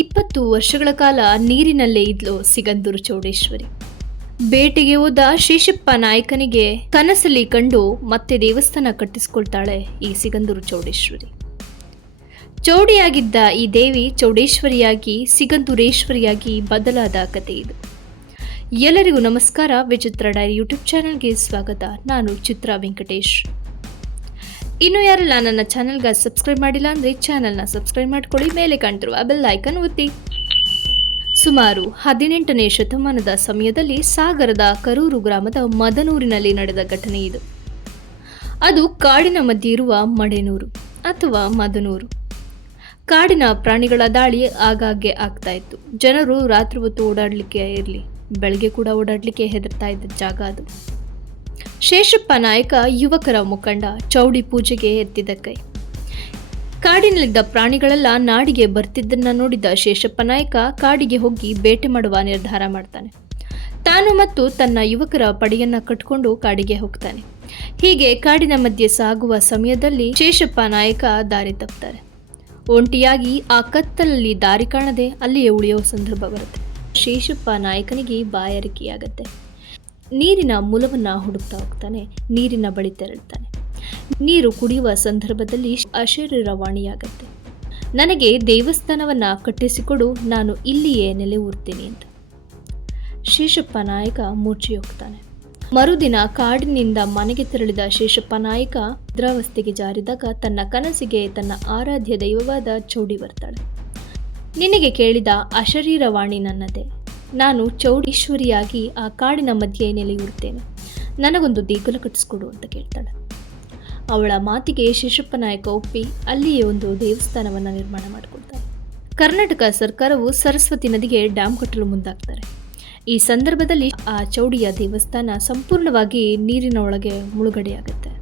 20 ವರ್ಷಗಳ ಕಾಲ ನೀರಿನಲ್ಲೇ ಇದ್ಲು ಸಿಗಂದೂರು ಚೌಡೇಶ್ವರಿ. ಬೇಟೆಗೆ ಹೋದ ಶೇಷಪ್ಪ ನಾಯಕನಿಗೆ ಕನಸಲ್ಲಿ ಕಂಡು ಮತ್ತೆ ದೇವಸ್ಥಾನ ಕಟ್ಟಿಸ್ಕೊಳ್ತಾಳೆ ಈ ಸಿಗಂದೂರು ಚೌಡೇಶ್ವರಿ. ಚೌಡಿಯಾಗಿದ್ದ ಈ ದೇವಿ ಚೌಡೇಶ್ವರಿಯಾಗಿ ಸಿಗಂದೂರೇಶ್ವರಿಯಾಗಿ ಬದಲಾದ ಕಥೆ ಇದು. ಎಲ್ಲರಿಗೂ ನಮಸ್ಕಾರ. ವಿಚಿತ್ರ ಡೈರಿ ಯೂಟ್ಯೂಬ್ ಚಾನಲ್ಗೆ ಸ್ವಾಗತ. ನಾನು ಚಿತ್ರಾ ವೆಂಕಟೇಶ್. ಇನ್ನು ಯಾರೆಲ್ಲ ನನ್ನ ಚಾನಲ್ಗೆ ಸಬ್ಸ್ಕ್ರೈಬ್ ಮಾಡಿಲ್ಲ ಅಂದರೆ ಚಾನಲ್ನ ಸಬ್ಸ್ಕ್ರೈಬ್ ಮಾಡ್ಕೊಳ್ಳಿ. ಮೇಲೆ ಕಾಣ್ತಿರುವ ಬೆಲ್ ಐಕನ್ ಒತ್ತಿ. ಸುಮಾರು 18ನೇ ಶತಮಾನದ ಸಮಯದಲ್ಲಿ ಸಾಗರದ ಕರೂರು ಗ್ರಾಮದ ಮದನೂರಿನಲ್ಲಿ ನಡೆದ ಘಟನೆ ಇದು. ಅದು ಕಾಡಿನ ಮಧ್ಯೆ ಇರುವ ಮಡೆನೂರು ಅಥವಾ ಮದನೂರು. ಕಾಡಿನ ಪ್ರಾಣಿಗಳ ದಾಳಿ ಆಗಾಗ್ಗೆ ಆಗ್ತಾ ಇತ್ತು. ಜನರು ರಾತ್ರಿ ಹೊತ್ತು ಓಡಾಡಲಿಕ್ಕೆ ಇರಲಿ, ಬೆಳಗ್ಗೆ ಕೂಡ ಓಡಾಡಲಿಕ್ಕೆ ಹೆದರ್ತಾ ಇದ್ದ ಜಾಗ ಅದು. ಶೇಷಪ್ಪ ನಾಯಕ ಯುವಕರ ಮುಖಂಡ, ಚೌಡಿ ಪೂಜೆಗೆ ಎತ್ತಿದ ಕೈ. ಕಾಡಿನಲ್ಲಿದ್ದ ಪ್ರಾಣಿಗಳೆಲ್ಲ ನಾಡಿಗೆ ಬರ್ತಿದ್ದನ್ನ ನೋಡಿದ ಶೇಷಪ್ಪ ನಾಯಕ ಕಾಡಿಗೆ ಹೋಗಿ ಬೇಟೆ ಮಾಡುವ ನಿರ್ಧಾರ ಮಾಡ್ತಾನೆ. ತಾನು ಮತ್ತು ತನ್ನ ಯುವಕರ ಪಡೆಯನ್ನ ಕಟ್ಕೊಂಡು ಕಾಡಿಗೆ ಹೋಗ್ತಾನೆ. ಹೀಗೆ ಕಾಡಿನ ಮಧ್ಯೆ ಸಾಗುವ ಸಮಯದಲ್ಲಿ ಶೇಷಪ್ಪ ನಾಯಕ ದಾರಿ ತಪ್ತಾರೆ. ಒಂಟಿಯಾಗಿ ಆ ಕತ್ತಲಲ್ಲಿ ದಾರಿ ಕಾಣದೆ ಅಲ್ಲಿಯೇ ಉಳಿಯೋ ಸಂದರ್ಭ ಬರುತ್ತೆ. ಶೇಷಪ್ಪ ನಾಯಕನಿಗೆ ಬಾಯಾರಿಕೆಯಾಗತ್ತೆ. ನೀರಿನ ಮೂಲವನ್ನು ಹುಡುಕ್ತಾ ಹೋಗ್ತಾನೆ. ನೀರಿನ ಬಳಿ ತೆರಳುತ್ತಾನೆ. ನೀರು ಕುಡಿಯುವ ಸಂದರ್ಭದಲ್ಲಿ ಅಶರೀರವಾಣಿಯಾಗತ್ತೆ. ನನಗೆ ದೇವಸ್ಥಾನವನ್ನು ಕಟ್ಟಿಸಿಕೊಡು, ನಾನು ಇಲ್ಲಿಯೇ ನೆಲೆ ಊರ್ತೀನಿ ಅಂತ. ಶೇಷಪ್ಪ ನಾಯಕ ಮೂರ್ಛೆ ಹೋಗ್ತಾನೆ. ಮರುದಿನ ಕಾಡಿನಿಂದ ಮನೆಗೆ ತೆರಳಿದ ಶೇಷಪ್ಪ ನಾಯಕ ನಿದ್ರಾವಸ್ಥೆಗೆ ಜಾರಿದಾಗ ತನ್ನ ಕನಸಿಗೆ ತನ್ನ ಆರಾಧ್ಯ ದೈವವಾದ ಚೌಡಿ ಬರ್ತಾಳೆ. ನಿನಗೆ ಕೇಳಿದ ಅಶರೀರವಾಣಿ ನನ್ನದೇ. ನಾನು ಚೌಡೇಶ್ವರಿಯಾಗಿ ಆ ಕಾಡಿನ ಮಧ್ಯೆ ನೆಲೆಯೂರುತ್ತೇನೆ. ನನಗೊಂದು ದೇಗುಲ ಕಟ್ಟಿಸ್ಕೊಡು ಅಂತ ಕೇಳ್ತಾಳೆ. ಅವಳ ಮಾತಿಗೆ ಶೇಷಪ್ಪ ನಾಯಕ ಒಪ್ಪಿ ಅಲ್ಲಿಯೇ ಒಂದು ದೇವಸ್ಥಾನವನ್ನು ನಿರ್ಮಾಣ ಮಾಡಿಕೊಳ್ತಾರೆ. ಕರ್ನಾಟಕ ಸರ್ಕಾರವು ಸರಸ್ವತಿ ನದಿಗೆ ಡ್ಯಾಮ್ ಕಟ್ಟಲು ಮುಂದಾಗ್ತಾರೆ. ಈ ಸಂದರ್ಭದಲ್ಲಿ ಆ ಚೌಡಿಯ ದೇವಸ್ಥಾನ ಸಂಪೂರ್ಣವಾಗಿ ನೀರಿನ ಒಳಗೆ ಮುಳುಗಡೆಯಾಗುತ್ತೆ.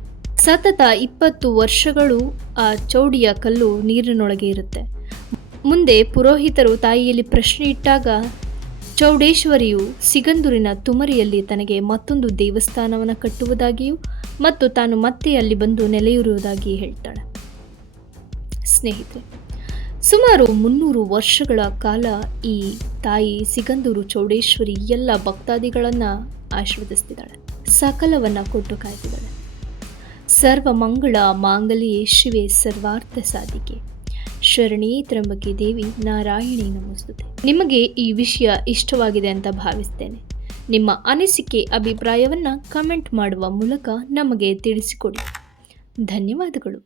ಸತತ 20 ವರ್ಷಗಳು ಆ ಚೌಡಿಯ ಕಲ್ಲು ನೀರಿನೊಳಗೆ ಇರುತ್ತೆ. ಮುಂದೆ ಪುರೋಹಿತರು ತಾಯಿಯಲ್ಲಿ ಪ್ರಶ್ನೆ ಇಟ್ಟಾಗ ಚೌಡೇಶ್ವರಿಯು ಸಿಗಂದೂರಿನ ತುಮರಿಯಲ್ಲಿ ತನಗೆ ಮತ್ತೊಂದು ದೇವಸ್ಥಾನವನ್ನು ಕಟ್ಟುವುದಾಗಿಯೂ ಮತ್ತು ತಾನು ಮತ್ತೆ ಅಲ್ಲಿ ಬಂದು ನೆಲೆಯೂರುವುದಾಗಿ ಹೇಳ್ತಾಳೆ. ಸ್ನೇಹಿತರೆ, ಸುಮಾರು 300 ವರ್ಷಗಳ ಕಾಲ ಈ ತಾಯಿ ಸಿಗಂದೂರು ಚೌಡೇಶ್ವರಿ ಎಲ್ಲ ಭಕ್ತಾದಿಗಳನ್ನು ಆಶೀರ್ವದಿಸ್ತಿದ್ದಾಳೆ. ಸಕಲವನ್ನು ಕೊಟ್ಟು ಕಾಯ್ತಿದ್ದಾಳೆ. ಸರ್ವ ಮಂಗಳ ಮಾಂಗಲ್ಯೆ ಶಿವೆ ಸರ್ವಾರ್ಥ ಸಾಧಿಕೆ ಶರಣೇ ತ್ರ್ಯಂಬಕೆ ದೇವಿ ನಾರಾಯಣಿ ನಮಸ್ತುತೆ. ನಿಮಗೆ ಈ ವಿಷಯ ಇಷ್ಟವಾಗಿದೆ ಅಂತ ಭಾವಿಸ್ತೇನೆ. ನಿಮ್ಮ ಅನಿಸಿಕೆ ಅಭಿಪ್ರಾಯವನ್ನು ಕಮೆಂಟ್ ಮಾಡುವ ಮೂಲಕ ನಮಗೆ ತಿಳಿಸಿಕೊಡಿ. ಧನ್ಯವಾದಗಳು.